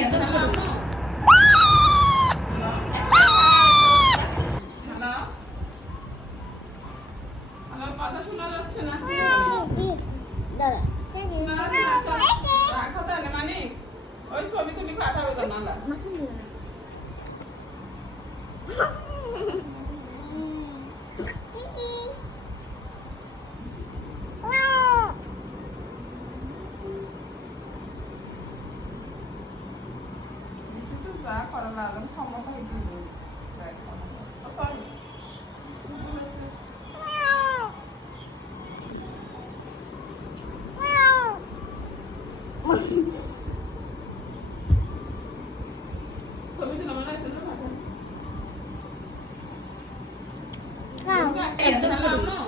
একদম ছোট। আমার কথা শোনা যাচ্ছে না। দাঁড়া রাখো তাহলে, মানে ওই ছবি তুলি পাঠাবে তো নালা। যা করা লাগলো ক্ষমতা হইতে সরি ছবি তুলে মনে আছে না একদম ছোট।